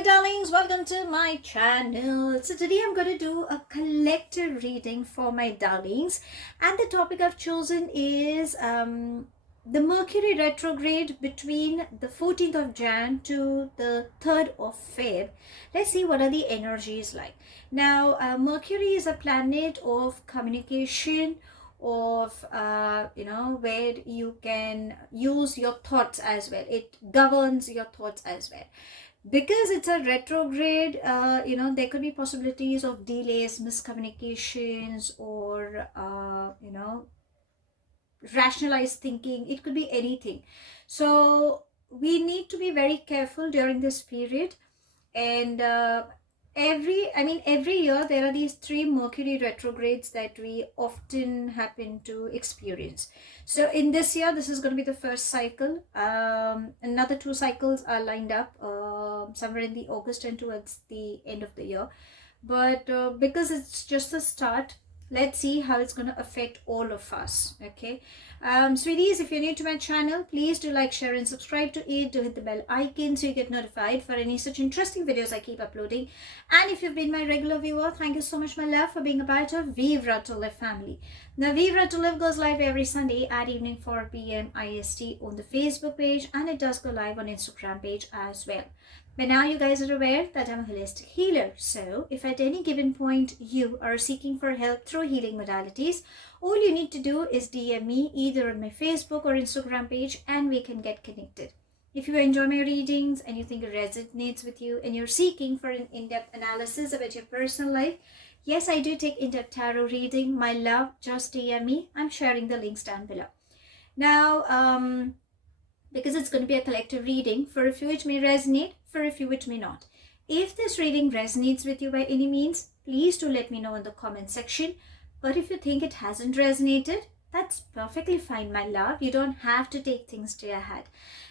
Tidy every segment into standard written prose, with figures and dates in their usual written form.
my darlings, welcome to my channel. So today I'm going to do a collective reading for my darlings, and the topic I've chosen is the Mercury retrograde between the 14th of Jan to the 3rd of Feb. Let's see what are the energies like. Now Mercury is a planet of communication, of where you can use your thoughts as well. It governs your thoughts as well. Because it's a retrograde, there could be possibilities of delays, miscommunications, or rationalized thinking. It could be anything. So we need to be very careful during this period. And every year there are these 3 Mercury retrogrades that we often happen to experience. So in this year, this is going to be the first cycle. Another 2 cycles are lined up somewhere in the August and towards the end of the year. But because it's just the start, let's see how it's going to affect all of us. Okay, sweeties, if you're new to my channel, please do like, share and subscribe to it. Do hit the bell icon so you get notified for any such interesting videos I keep uploading. And if you've been my regular viewer, thank you so much, my love, for being a part of Vivre to Live family. Now Vivre to Live goes live every Sunday at evening 4 p.m. IST on the Facebook page, and it does go live on Instagram page as well. But now you guys are aware that I'm a holistic healer. So if at any given point you are seeking for help through healing modalities, all you need to do is DM me either on my Facebook or Instagram page, and we can get connected. If you enjoy my readings and you think it resonates with you and you're seeking for an in-depth analysis about your personal life, yes, I do take in-depth tarot reading. My love, just DM me. I'm sharing the links down below. Now, because it's going to be a collective reading, for a few it may resonate, for a few it may not. If this reading resonates with you by any means, please do let me know in the comment section. But if you think it hasn't resonated, that's perfectly fine, my love. You don't have to take things to your head.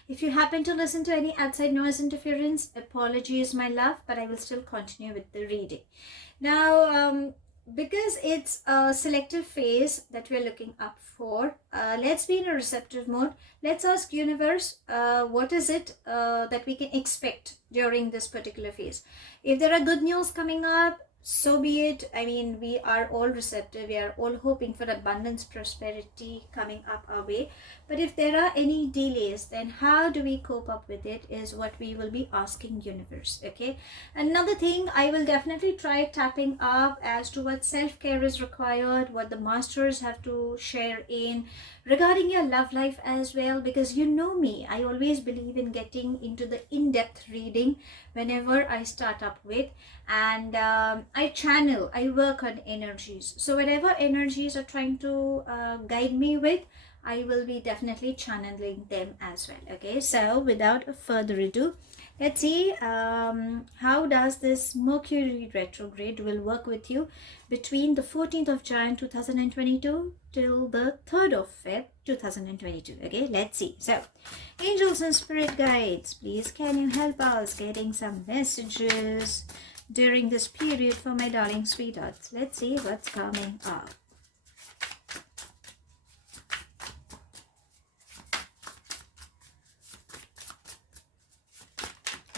If you happen to listen to any outside noise interference, apologies, my love, but I will still continue with the reading. Now, because it's a selective phase that we're looking up for, let's be in a receptive mode. Let's ask universe, what is it that we can expect during this particular phase? If there are good news coming up, so be it. I mean, we are all receptive. We are all hoping for abundance, prosperity coming up our way. But if there are any delays, then how do we cope up with it is what we will be asking universe. Okay. Another thing, I will definitely try tapping up as to what self-care is required, what the masters have to share in regarding your love life as well, because you know me, I always believe in getting into the in-depth reading whenever I start up with. And I work on energies. So whatever energies are trying to guide me with, I will be definitely channeling them as well. Okay, so without further ado, let's see how does this Mercury retrograde will work with you between the 14th of Jan 2022 till the 3rd of Feb 2022. Okay, let's see. So angels and spirit guides, please can you help us getting some messages during this period for my darling sweethearts? Let's see what's coming up.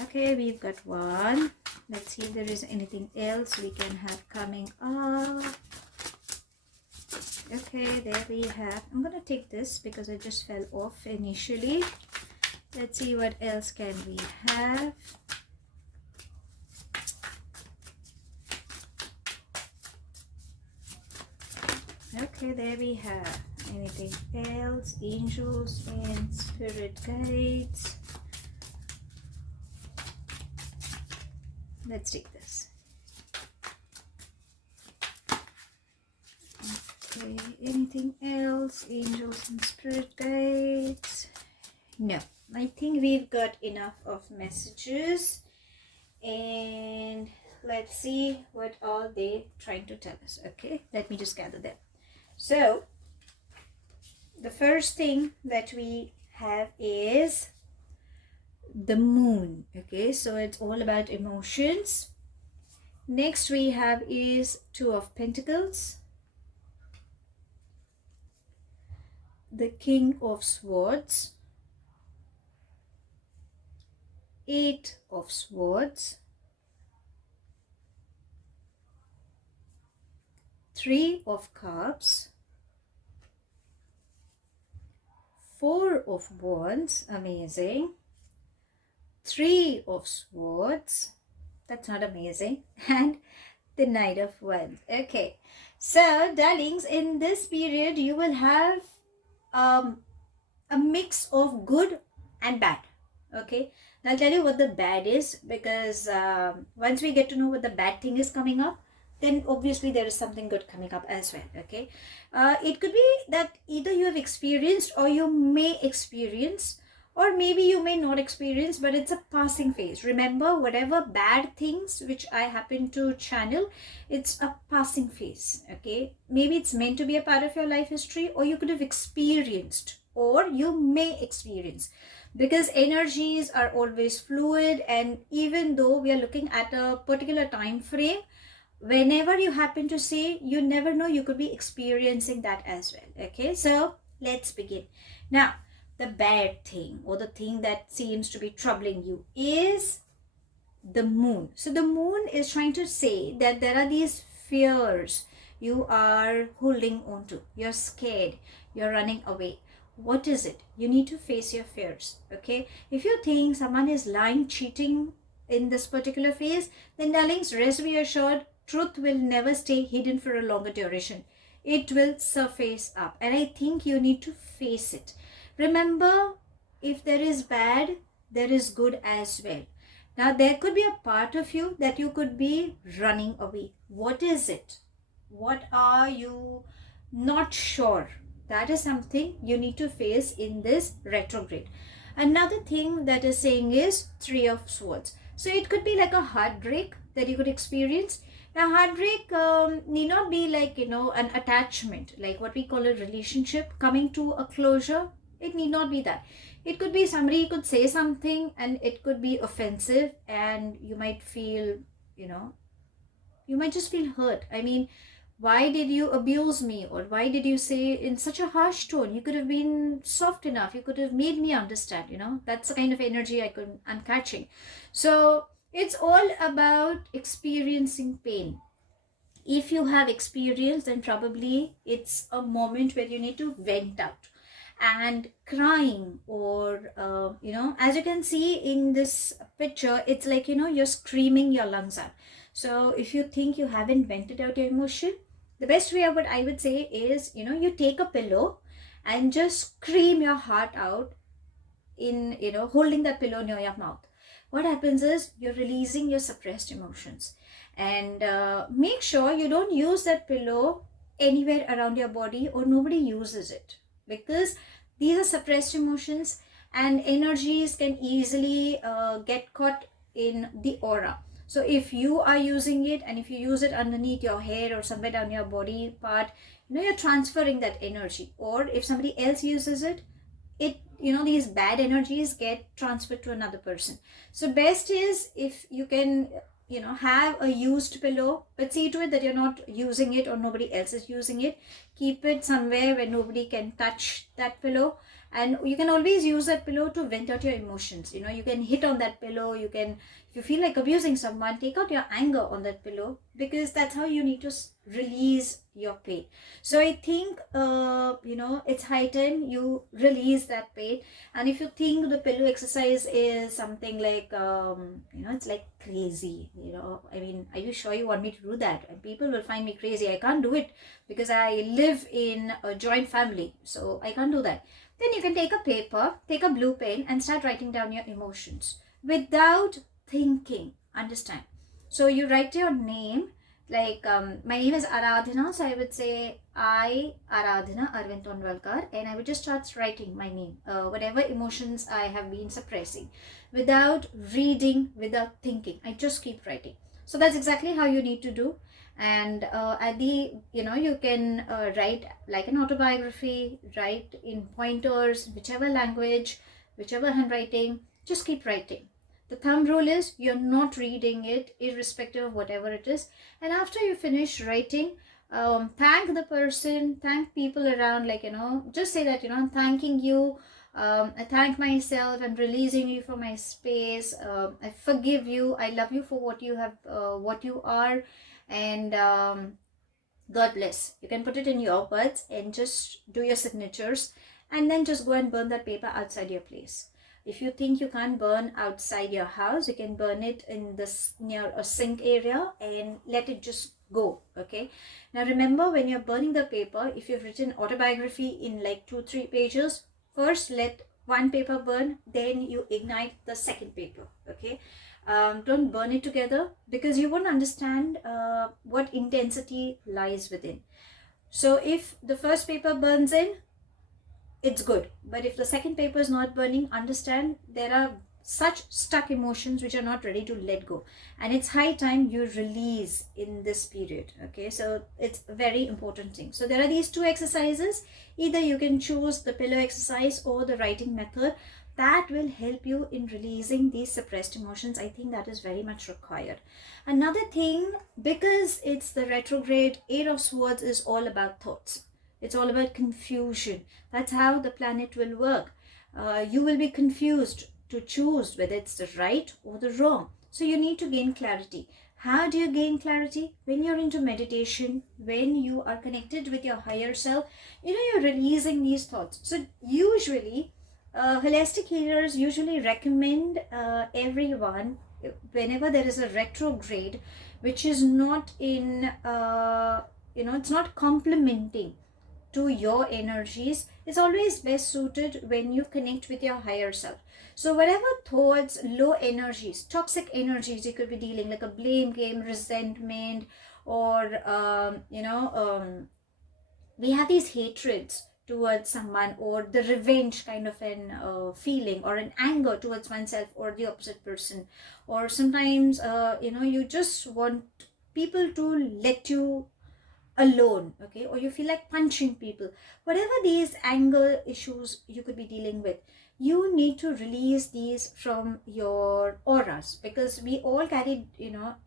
Okay, we've got 1. Let's see if there is anything else we can have coming up. Okay, there we have. I'm going to take this because it just fell off initially. Let's see what else can we have. Okay, there we have. Anything else? Angels and spirit guides. Let's take this. Okay, anything else? Angels and spirit guides. No, I think we've got enough of messages. And let's see what are they trying to tell us. Okay, let me just gather them. So the first thing that we have is the moon. Okay, so it's all about emotions. Next we have is 2 of Pentacles, the King of Swords, 8 of Swords, Three of Cups, Four of Wands, amazing. Three of Swords, that's not amazing, and the Knight of Wands. Okay, so darlings, in this period you will have a mix of good and bad. Okay, now I'll tell you what the bad is, because once we get to know what the bad thing is coming up, then obviously there is something good coming up as well. Okay, it could be that either you have experienced or you may experience, or maybe you may not experience, but it's a passing phase. Remember, whatever bad things which I happen to channel, it's a passing phase. Okay, maybe it's meant to be a part of your life history, or you could have experienced, or you may experience, because energies are always fluid. And even though we are looking at a particular time frame, whenever you happen to say, you never know, you could be experiencing that as well. Okay, so let's begin. Now, the bad thing, or the thing that seems to be troubling you, is the moon. So the moon is trying to say that there are these fears you are holding on to. You're scared, you're running away. What is it? You need to face your fears. Okay, if you think someone is lying, cheating in this particular phase, then darlings, rest be assured, truth will never stay hidden for a longer duration. It will surface up, and I think you need to face it. Remember, if there is bad, there is good as well. Now, there could be a part of you that you could be running away. What is it? What are you not sure? That is something you need to face in this retrograde. Another thing that is saying is Three of Swords. So it could be like a heartbreak that you could experience. Now, heartbreak need not be like, an attachment, like what we call a relationship coming to a closure. It need not be that. It could be somebody could say something and it could be offensive, and you might feel, you might just feel hurt. I mean, why did you abuse me? Or why did you say in such a harsh tone? You could have been soft enough. You could have made me understand, That's the kind of energy I'm catching. So it's all about experiencing pain. If you have experienced, then probably it's a moment where you need to vent out. And crying, or as you can see in this picture, it's like, you're screaming your lungs out. So if you think you haven't vented out your emotion, the best way, what I would say is, you take a pillow and just scream your heart out in, holding that pillow near your mouth. What happens is you're releasing your suppressed emotions. And make sure you don't use that pillow anywhere around your body, or nobody uses it, because these are suppressed emotions, and energies can easily get caught in the aura. So if you are using it, and if you use it underneath your hair or somewhere down your body part, you're transferring that energy. Or if somebody else uses it, these bad energies get transferred to another person. So best is if you can have a used pillow, but see to it that you're not using it or nobody else is using it. Keep it somewhere where nobody can touch that pillow, and you can always use that pillow to vent out your emotions. You can hit on that pillow. You can, if you feel like abusing someone, take out your anger on that pillow, because that's how you need to release your pain. So I think it's high time you release that pain. And if you think the pillow exercise is something like it's like crazy, I mean, are you sure you want me to do that? And people will find me crazy. I can't do it because I live in a joint family, so I can't do that. Then you can take a paper, take a blue pen, and start writing down your emotions without thinking. Understand? So you write your name, like my name is Aaradhana, so I would say I, Aaradhana Arvind Tonvalkar, and I would just start writing my name, whatever emotions I have been suppressing, without reading, without thinking. I just keep writing. So that's exactly how you need to do. And at the you can write like an autobiography, write in pointers, whichever language, whichever handwriting, just keep writing. The thumb rule is you're not reading it, irrespective of whatever it is. And after you finish writing, thank the person, thank people around, like, just say that, I'm thanking you. I thank myself. I'm releasing you from my space. I forgive you. I love you for what you have, what you are. And God bless. You can put it in your words and just do your signatures, and then just go and burn that paper outside your place. If you think you can't burn outside your house, you can burn it in this near a sink area and let it just go. Okay. Now remember, when you're burning the paper, if you've written autobiography in like 2-3 pages, first let one paper burn, then you ignite the second paper. Okay. Don't burn it together, because you won't understand what intensity lies within. So if the first paper burns in, it's good. But if the second paper is not burning, understand there are such stuck emotions which are not ready to let go, and it's high time you release in this period. Okay, so it's a very important thing. So there are these two exercises. Either you can choose the pillow exercise or the writing method. That will help you in releasing these suppressed emotions. I think that is very much required. Another thing, because it's the retrograde, Eight of Swords is all about thoughts. It's all about confusion. That's how the planet will work. You will be confused to choose whether it's the right or the wrong. So you need to gain clarity. How do you gain clarity? When you're into meditation, when you are connected with your higher self, you're releasing these thoughts. So usually, holistic healers usually recommend everyone, whenever there is a retrograde, which is not in, it's not complementing to your energies, is always best suited when you connect with your higher self. So whatever thoughts, low energies, toxic energies you could be dealing, like a blame game, resentment, or we have these hatreds towards someone, or the revenge kind of an feeling, or an anger towards oneself or the opposite person, or sometimes you just want people to let you alone, okay, or you feel like punching people. Whatever these anger issues you could be dealing with, you need to release these from your auras, because we all carry,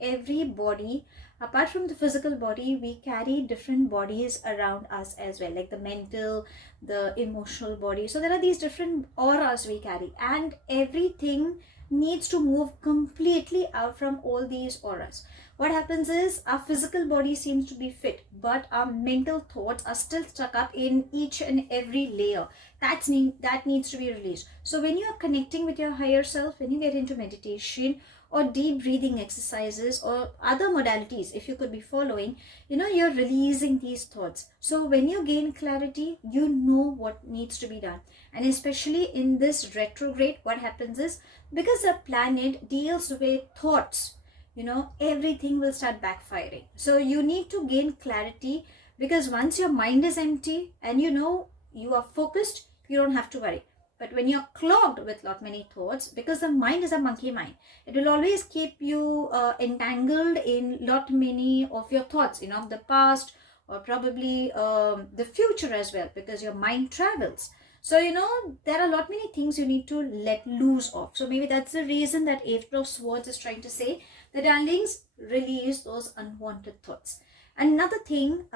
every body, apart from the physical body, we carry different bodies around us as well, like the mental, the emotional body. So there are these different auras we carry, and everything needs to move completely out from all these auras. What happens is, our physical body seems to be fit, but our mental thoughts are still stuck up in each and every layer. That needs to be released. So when you are connecting with your higher self, when you get into meditation or deep breathing exercises or other modalities, if you could be following, you're releasing these thoughts. So when you gain clarity, you know what needs to be done. And especially in this retrograde, what happens is, because the planet deals with thoughts, everything will start backfiring. So you need to gain clarity, because once your mind is empty and you are focused, you don't have to worry. But when you're clogged with many thoughts, because the mind is a monkey mind, it will always keep you entangled in many of your thoughts, the past, or probably the future as well, because your mind travels. So, there are many things you need to let loose of. So maybe that's the reason that Eight of Swords is trying to say, the darlings, release those unwanted thoughts. Another thing,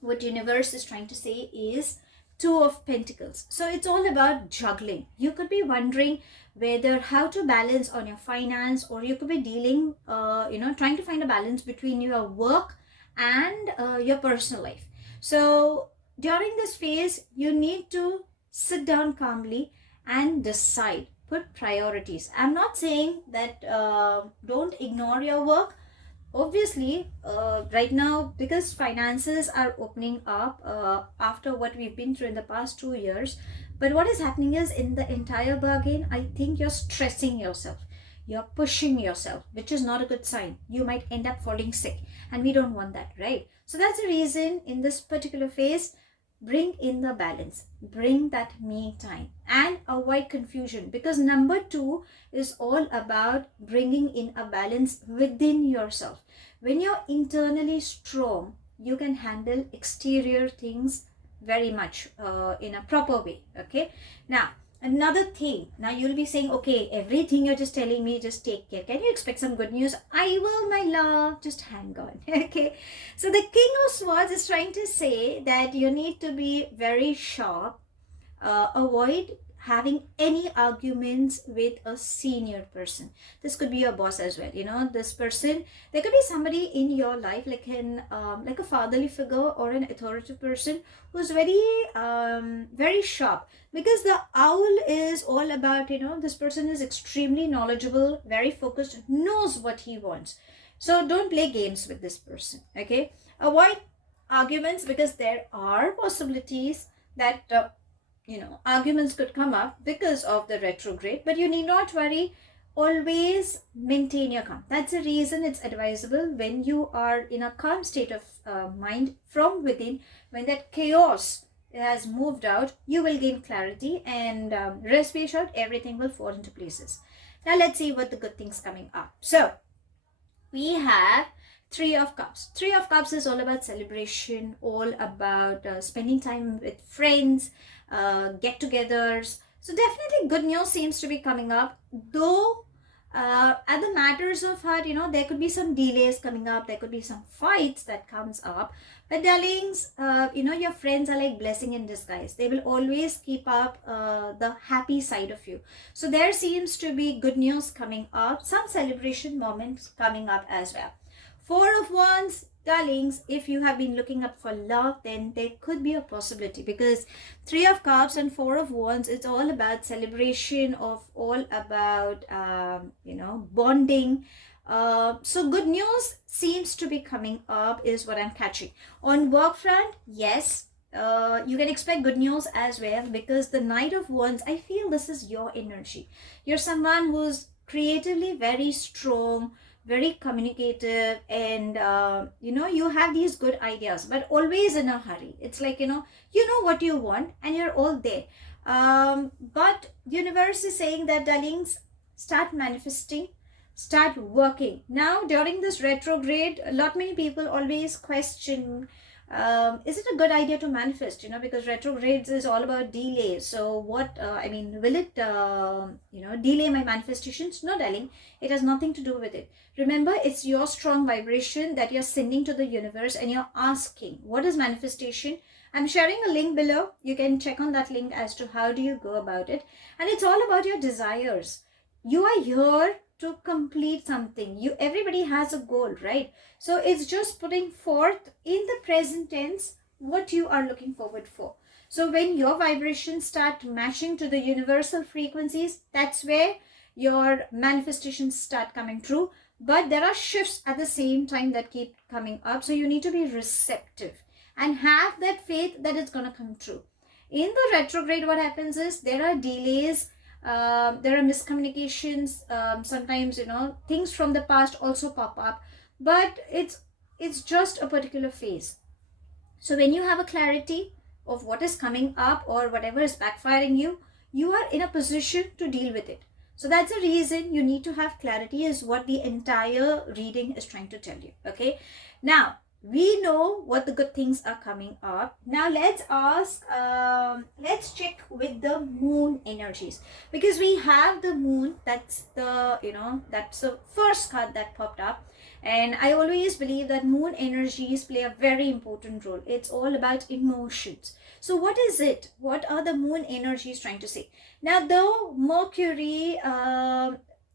what universe is trying to say is Two of Pentacles. So it's all about juggling. You could be wondering whether how to balance on your finance, or you could be dealing, trying to find a balance between your work and your personal life. So during this phase, you need to sit down calmly and decide, put priorities. I'm not saying that don't ignore your work. Obviously, right now, because finances are opening up after what we've been through in the past 2 years, but what is happening is, in the entire bargain, I think you're stressing yourself. You're pushing yourself, which is not a good sign. You might end up falling sick, and we don't want that, right? So that's the reason in this particular phase, bring in the balance, bring that me time, and avoid confusion, because number 2 is all about bringing in a balance within yourself. When you're internally strong, you can handle exterior things very much in a proper way. Okay, now another thing, now you'll be saying, okay, everything you're just telling me, just take care. Can you expect some good news? I will, my love, just hang on. Okay, so the King of Swords is trying to say that you need to be very sharp, avoid having any arguments with a senior person. This could be your boss as well. You know, this person, there could be somebody in your life, like like a fatherly figure or an authoritative person who's very sharp, because the owl is all about, you know, this person is extremely knowledgeable, very focused, knows what he wants. So don't play games with this person. Okay, avoid arguments, because there are possibilities that you know, arguments could come up because of the retrograde, but you need not worry. Always maintain your calm. That's the reason it's advisable, when you are in a calm state of mind from within, when that chaos has moved out, you will gain clarity, and rest be assured, everything will fall into places. Now let's see what the good things coming up. So we have Three of Cups. Three of Cups is all about celebration, all about spending time with friends, get-togethers. So definitely good news seems to be coming up, though at the matters of heart, you know, there could be some delays coming up, there could be some fights that comes up, but darlings, you know, your friends are like blessing in disguise. They will always keep up the happy side of you. So there seems to be good news coming up, some celebration moments coming up as well. Four of Wands, darlings, if you have been looking up for love, then there could be a possibility, because Three of Cups and Four of Wands, it's all about celebration, of all about you know, bonding. So good news seems to be coming up is what I'm catching. On work front, yes, you can expect good news as well, because the Knight of Wands, I feel this is your energy. You're someone who's creatively very strong, very communicative, and you know, you have these good ideas, but always in a hurry. It's like, you know what you want, and you're all there, but universe is saying that, darlings, start manifesting, start working. Now during this retrograde, a lot many people always question, is it a good idea to manifest, you know, because retrogrades is all about delay. So what I mean, will it you know, delay my manifestations? No, darling, it has nothing to do with it. Remember, it's your strong vibration that you're sending to the universe, and you're asking, what is manifestation? I'm sharing a link below. You can check on that link as to how do you go about it. And it's all about your desires. You are here to complete something. Everybody has a goal, right? So it's just putting forth in the present tense what you are looking forward for. So when your vibrations start matching to the universal frequencies, that's where your manifestations start coming true. But there are shifts at the same time that keep coming up. So you need to be receptive and have that faith that it's going to come true. In the retrograde, what happens is there are delays, there are miscommunications, sometimes, you know, things from the past also pop up, but it's just a particular phase. So when you have a clarity of what is coming up or whatever is backfiring you, you are in a position to deal with it. So that's the reason you need to have clarity, is what the entire reading is trying to tell you. Okay, now we know what the good things are coming up. Now let's ask, let's check with the moon energies, because we have the moon. That's the, you know, that's the first card that popped up. And I always believe that moon energies play a very important role. It's all about emotions. So what is it? What are the moon energies trying to say? Now, though Mercury,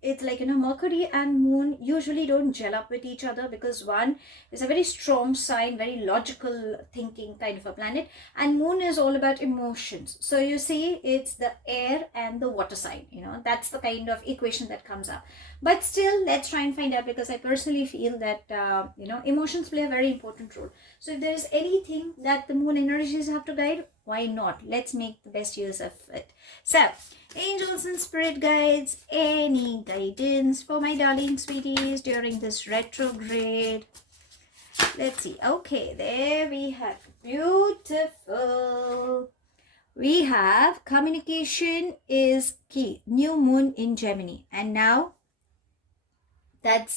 it's like, you know, Mercury and moon usually don't gel up with each other, because one is a very strong sign, very logical thinking kind of a planet, and moon is all about emotions. So you see, it's the air and the water sign, you know, that's the kind of equation that comes up. But still, let's try and find out, because I personally feel that you know, emotions play a very important role. So if there is anything that the moon energies have to guide, why not? Let's make the best use of it. So angels and spirit guides, any guidance for my darling sweeties during this retrograde? Let's see. Okay, there we have, beautiful. We have communication is key, new moon in Gemini, and now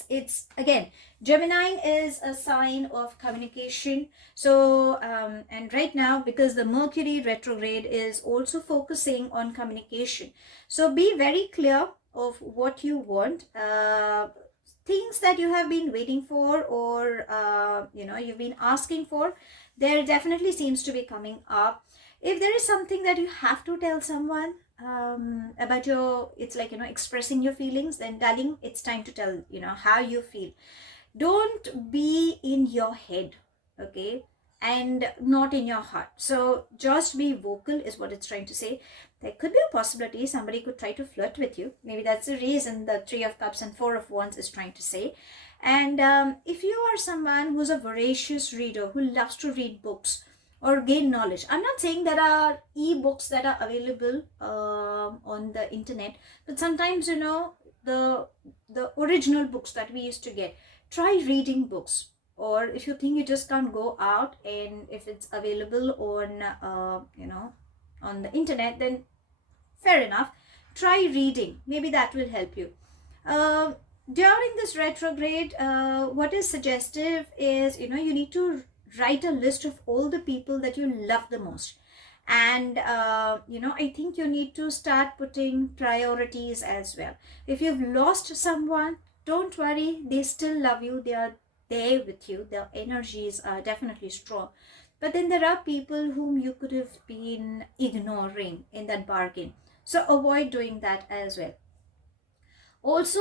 it's again, Gemini is a sign of communication. So and right now, because the Mercury retrograde is also focusing on communication, so be very clear of what you want, things that you have been waiting for, or you know, you've been asking for. There definitely seems to be coming up. If there is something that you have to tell someone, about your, it's like, expressing your feelings, then darling, it's time to tell, how you feel. Don't be in your head, okay, and not in your heart. So just be vocal is what it's trying to say. There could be a possibility somebody could try to flirt with you. Maybe that's the reason the Three of Cups and Four of Wands is trying to say. And if you are someone who's a voracious reader who loves to read books or gain knowledge, I'm not saying there are e-books that are available on the internet, but sometimes, the original books that we used to get, try reading books. Or if you think you just can't go out, and if it's available on on the internet, then fair enough, try reading. Maybe that will help you. uh, During this retrograde, what is suggestive is, you need to write a list of all the people that you love the most. And I think you need to start putting priorities as well. If you've lost someone, don't worry, they still love you, they are there with you, their energies are definitely strong. But then there are people whom you could have been ignoring in that bargain, so avoid doing that as well. Also,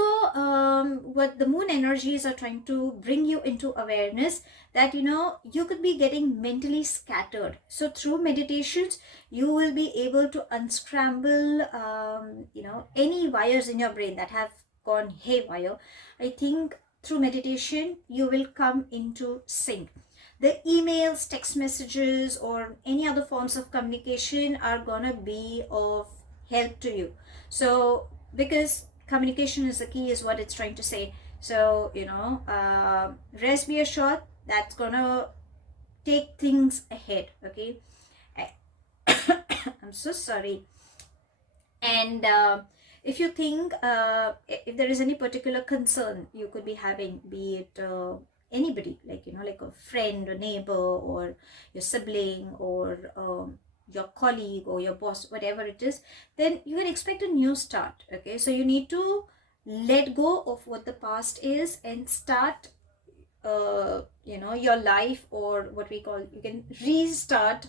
what the moon energies are trying to bring you into awareness, that you could be getting mentally scattered. So through meditations, you will be able to unscramble any wires in your brain that have gone haywire. I think through meditation you will come into sync. The emails, text messages, or any other forms of communication are gonna be of help to you. So because communication is the key is what it's trying to say. So rest be assured that's gonna take things ahead, okay. I'm so sorry. And if you think if there is any particular concern you could be having, be it anybody, like like a friend or neighbor or your sibling or your colleague or your boss, whatever it is, then you can expect a new start, okay. So you need to let go of what the past is and start your life, or what we call, you can restart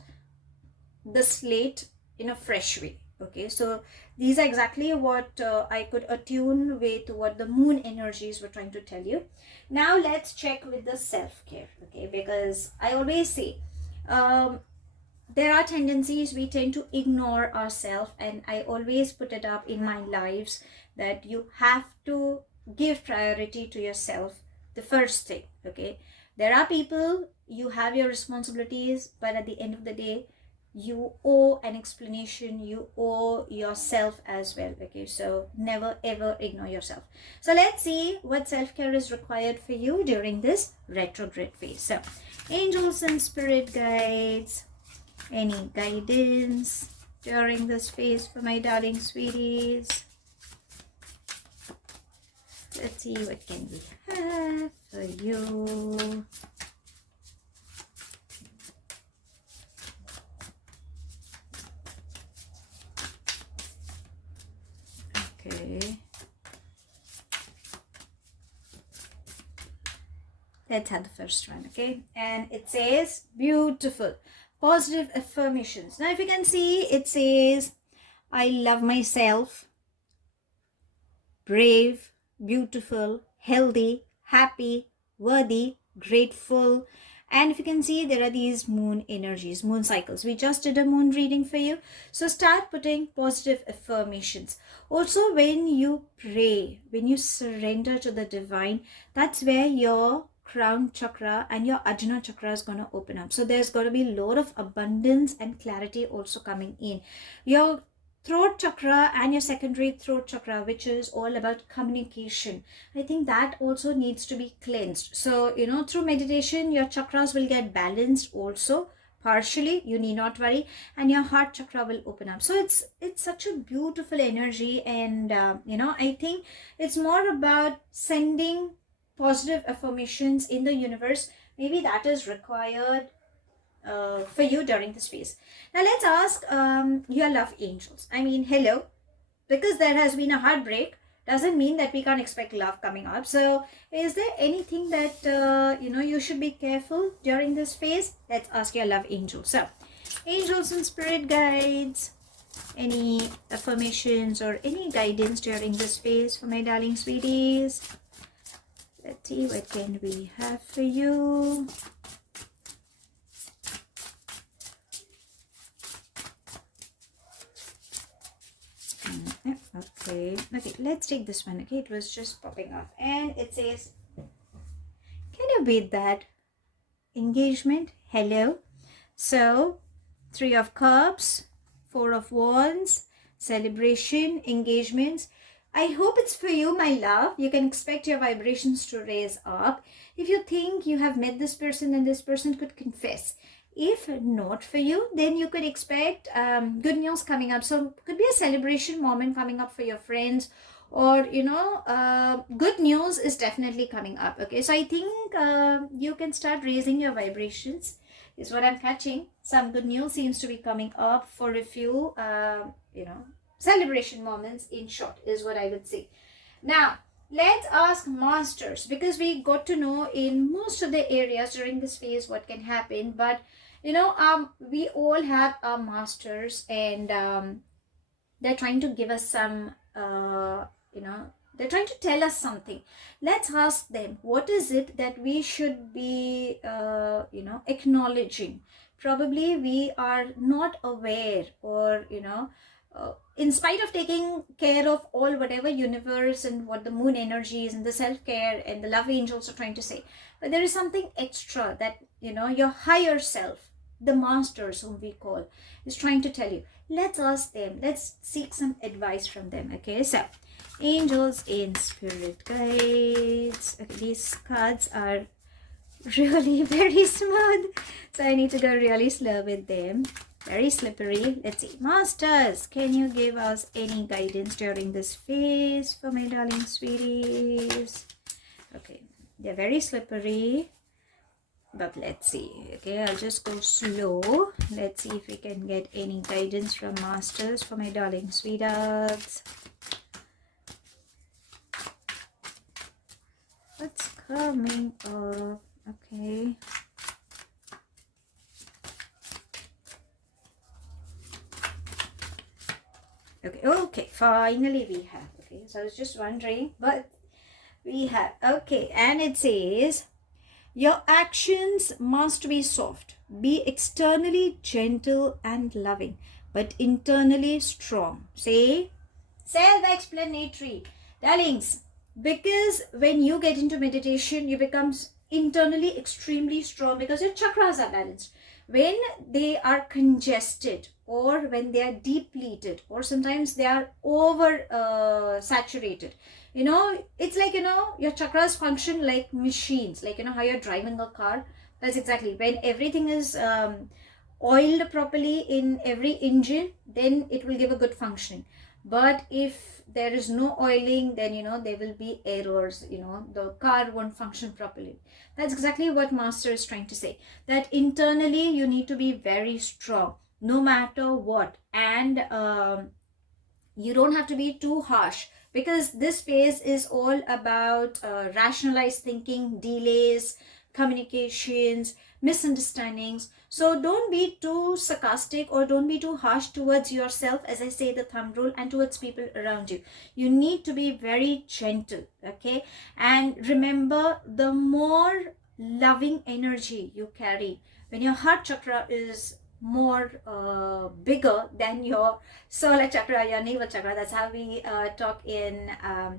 the slate in a fresh way, okay. So these are exactly what I could attune with what the moon energies were trying to tell you. Now let's check with the self-care, okay, because I always say there are tendencies we tend to ignore ourselves, and I always put it up in my lives that you have to give priority to yourself, the first thing, okay. There are people, you have your responsibilities, but at the end of the day you owe an explanation, you owe yourself as well, okay. So never ever ignore yourself. So let's see what self-care is required for you during this retrograde phase. So angels and spirit guides, any guidance during this phase for my darling sweeties? Let's see what can we have for you. Okay. Let's have the first one, okay? And it says beautiful, positive affirmations. Now, if you can see, it says, I love myself, brave, beautiful, healthy, happy, worthy, grateful. And if you can see, there are these moon energies, moon cycles. We just did a moon reading for you. So start putting positive affirmations. Also, when you pray, when you surrender to the divine, that's where your crown chakra and your Ajna chakra is going to open up. So there's going to be a lot of abundance and clarity also coming in. Your throat chakra and your secondary throat chakra, which is all about communication, I think that also needs to be cleansed. So through meditation your chakras will get balanced also partially, you need not worry, and your heart chakra will open up. So it's such a beautiful energy. And I think it's more about sending positive affirmations in the universe. Maybe that is required for you during this phase. Now let's ask your love angels. I mean, hello, because there has been a heartbreak doesn't mean that we can't expect love coming up. So is there anything that you should be careful during this phase? Let's ask your love angels. So angels and spirit guides, Any affirmations or any guidance during this phase for my darling sweeties? Let's see, what can we have for you? Okay, let's take this one. Okay, it was just popping off, and it says, can you beat that? Engagement. Hello. So 3 of Cups, 4 of Wands, celebration, engagements. I hope it's for you, my love. You can expect your vibrations to raise up. If you think you have met this person and this person could confess. If not for you, then you could expect good news coming up. So could be a celebration moment coming up for your friends, or good news is definitely coming up. Okay, so I think you can start raising your vibrations is what I'm catching. Some good news seems to be coming up for a few celebration moments, in short, is what I would say. Now let's ask masters, because we got to know in most of the areas during this phase what can happen, but we all have our masters, and they're trying to give us some they're trying to tell us something. Let's ask them, what is it that we should be acknowledging? Probably we are not aware, or in spite of taking care of all whatever universe and what the moon energies and the self-care and the love angels are trying to say, but there is something extra that your higher self, the masters whom we call, is trying to tell you. Let's ask them, let's seek some advice from them. Okay, so angels in spirit guides. Okay, these cards are really very smooth, so I need to go really slow with them. Very slippery. Let's see. Masters, can you give us any guidance during this phase for my darling sweeties? Okay, they're very slippery, but let's see. Okay, I'll just go slow. Let's see if we can get any guidance from masters for my darling sweethearts. What's coming up? Okay. Okay, finally we have. Okay, so I was just wondering, but we have. Okay, and it says, your actions must be soft. Be externally gentle and loving, but internally strong. Say, self-explanatory. Darlings, because when you get into meditation, you become internally extremely strong because your chakras are balanced. When they are congested, or when they are depleted, or sometimes they are over saturated, it's like your chakras function like machines, like how you're driving a car. That's exactly when everything is oiled properly in every engine, then it will give a good functioning. But if there is no oiling, then there will be errors, the car won't function properly. That's exactly what master is trying to say, that internally you need to be very strong no matter what, and you don't have to be too harsh, because this phase is all about rationalized thinking, delays, communications, misunderstandings. So don't be too sarcastic or don't be too harsh towards yourself, as I say, the thumb rule, and towards people around you. You need to be very gentle. Okay, and remember, the more loving energy you carry, when your heart chakra is more bigger than your solar chakra, your navel chakra. That's how we talk in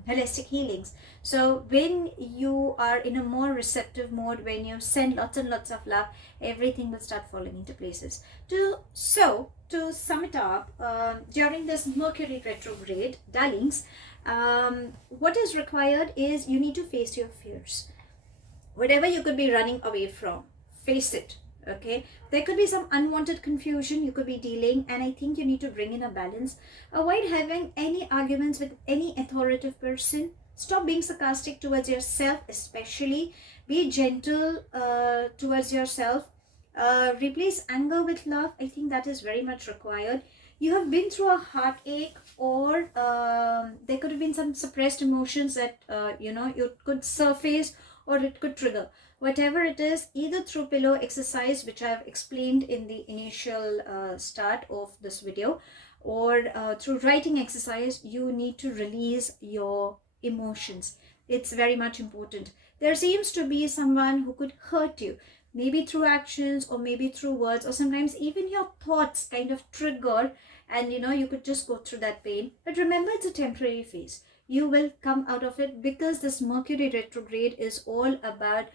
holistic healings. So when you are in a more receptive mode, when you send lots and lots of love, everything will start falling into places. To sum it up, during this Mercury retrograde, darlings, what is required is you need to face your fears. Whatever you could be running away from, face it. Okay, there could be some unwanted confusion you could be dealing, and I think you need to bring in a balance. Avoid having any arguments with any authoritative person. Stop being sarcastic towards yourself, especially. Be gentle towards yourself. Replace anger with love. I think that is very much required. You have been through a heartache, or there could have been some suppressed emotions that you could surface, or it could trigger. Whatever it is, either through pillow exercise, which I have explained in the initial start of this video, or through writing exercise, you need to release your emotions. It's very much important. There seems to be someone who could hurt you, maybe through actions or maybe through words, or sometimes even your thoughts kind of trigger, and you could just go through that pain. But remember, it's a temporary phase. You will come out of it, because this Mercury retrograde is all about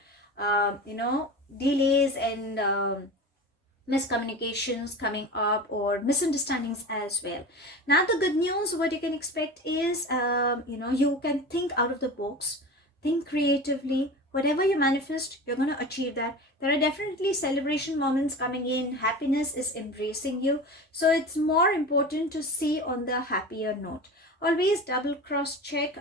delays and miscommunications coming up, or misunderstandings as well. Now the good news, what you can expect is you can think out of the box, think creatively. Whatever you manifest, you're going to achieve that. There are definitely celebration moments coming in. Happiness is embracing you. So it's more important to see on the happier note. Always double cross check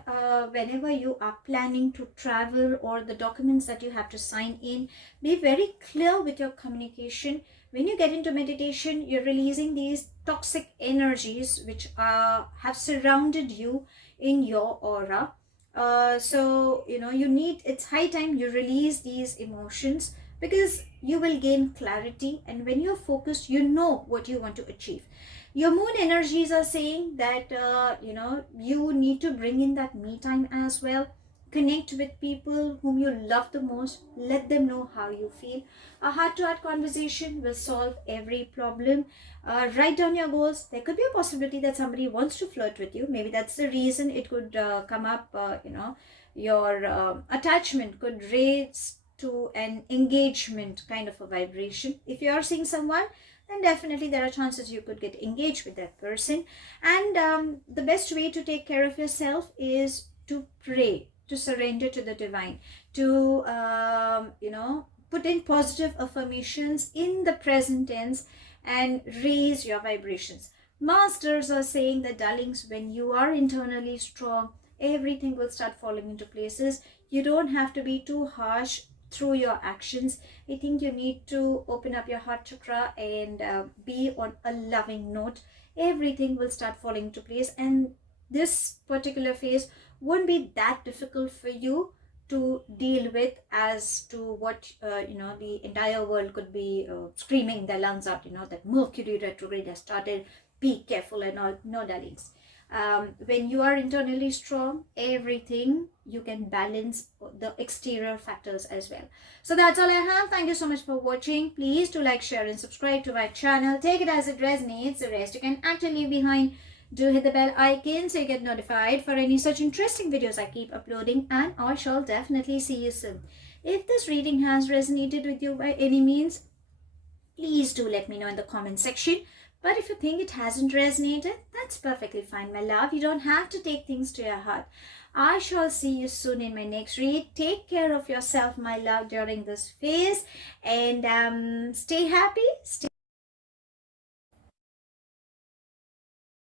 whenever you are planning to travel, or the documents that you have to sign in. Be very clear with your communication. When you get into meditation, you're releasing these toxic energies which have surrounded you in your aura. So it's high time you release these emotions, because you will gain clarity, and when you're focused, you know what you want to achieve. Your moon energies are saying that you need to bring in that me time as well. Connect with people whom you love the most. Let them know how you feel. A heart-to-heart conversation will solve every problem. Write down your goals. There could be a possibility that somebody wants to flirt with you. Maybe that's the reason it could come up. Your attachment could raise to an engagement kind of a vibration. If you are seeing someone, then definitely there are chances you could get engaged with that person. And the best way to take care of yourself is to pray, to surrender to the divine, to put in positive affirmations in the present tense and raise your vibrations. Masters are saying that, darlings, when you are internally strong, everything will start falling into places. You don't have to be too harsh through your actions. I think you need to open up your heart chakra and be on a loving note. Everything will start falling into place, and this particular phase won't be that difficult for you to deal with, as to what the entire world could be screaming their lungs out, that Mercury retrograde has started, be careful and all. No, darlings. When you are internally strong, everything you can balance the exterior factors as well. So that's all I have. Thank you so much for watching. Please do like, share and subscribe to my channel. Take it as it resonates. The rest you can actually leave behind. Do hit the bell icon so you get notified for any such interesting videos I keep uploading, and I shall definitely see you soon. If this reading has resonated with you by any means, please do let me know in the comment section. But if you think it hasn't resonated, that's perfectly fine, my love. You don't have to take things to your heart. I shall see you soon in my next read. Take care of yourself, my love, during this phase, and stay happy. Stay